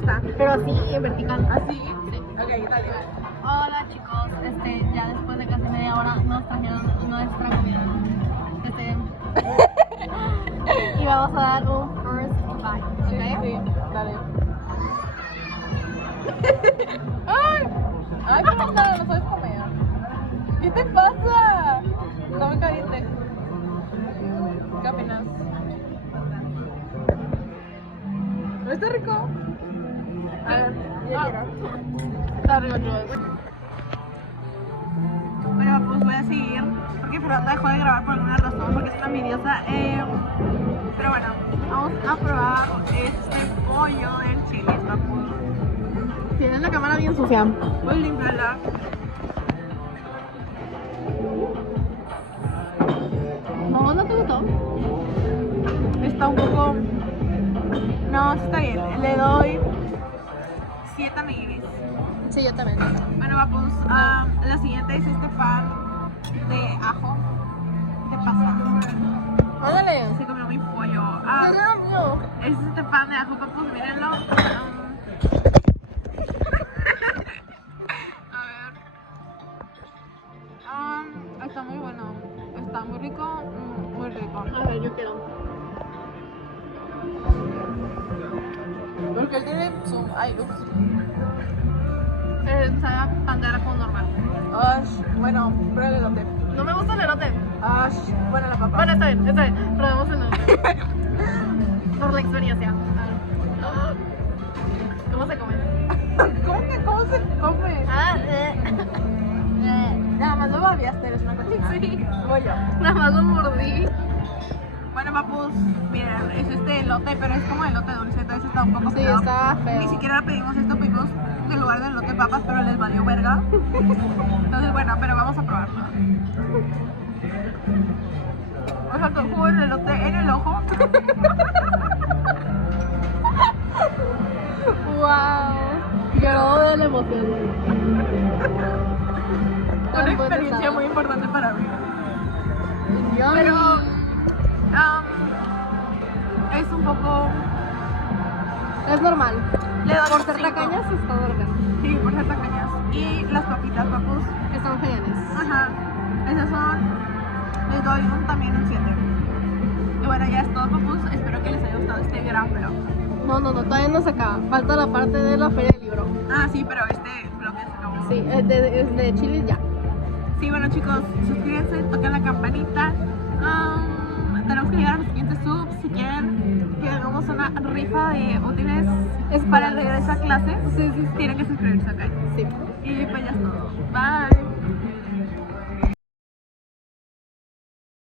está. Pero así, en vertical. ¿Así? Sí. Ok, dale. Hola chicos, ya después de casi media hora nos trajeron nuestra comida. Y vamos a dar un first bite, ¿ok? Sí, dale. ¡Ay! ¡Ay, qué onda! ¡No sabes comer! ¿Qué te pasa? Está muy caliente. ¿Qué opinas? ¿No está rico? A ver, ya quiero. Está rico, chicos. Bueno, pues voy a seguir porque Fernanda dejó de grabar por alguna razón, porque es una envidiosa. Pero bueno, vamos a probar este pollo del chile. Está muy... Tienes la cámara bien sucia. Voy a limpiarla. ¿No te gustó? Está un poco... No, sí está bien. Le doy 7 amiguis. Sí, yo también. Bueno, vamos. La siguiente es este pan de ajo. De pasta. Ándale. Se comió mi pollo. No. Es este pan de ajo, papus, mírenlo. A ver. Está muy bueno. Está muy rico. Muy rico. A ver, yo quiero. Porque él tiene su... Ay, ups. Sabe pan de ajo normal. Bueno, prueba el elote. No me gusta el elote. Bueno, la papa. Bueno, está bien. Probemos el elote. Por la experiencia. ¿Cómo se come? ¿Cómo se come? Nada más lo babiaste, eres una cochina. Sí. Voy yo. Nada más lo mordí. Bueno, papus, miren, es este elote, pero es como elote dulce, entonces está un poco Sí, feo. está feo. Ni siquiera pedimos esto, pedimos en lugar del elote papas, pero les valió verga. Entonces, bueno, pero vamos a probarlo. O sea, te jugo el elote en el ojo. Wow. Lloró de la emoción. Una experiencia muy importante para mí. Pero Pero es un poco... es normal. Le doy Por un ser 5. tacañas está normal. Sí, por ser tacañas. Y las papitas, papus. Están geniales. Ajá. Esas son... Les doy también un 7. Y bueno, ya es todo, papus. Espero que les haya gustado este gran vlog. No, todavía no se acaba. Falta la parte de la feria del libro. Sí, pero este vlog ya se acabó. Sí, de chiles ya. Sí, bueno, chicos, suscríbanse, toquen la campanita. Tenemos que llegar a los 500 subs. Si quieren que hagamos una rifa de útiles para el regreso a clases, Sí. tienen que suscribirse acá. Sí. Y pues ya es todo. Bye.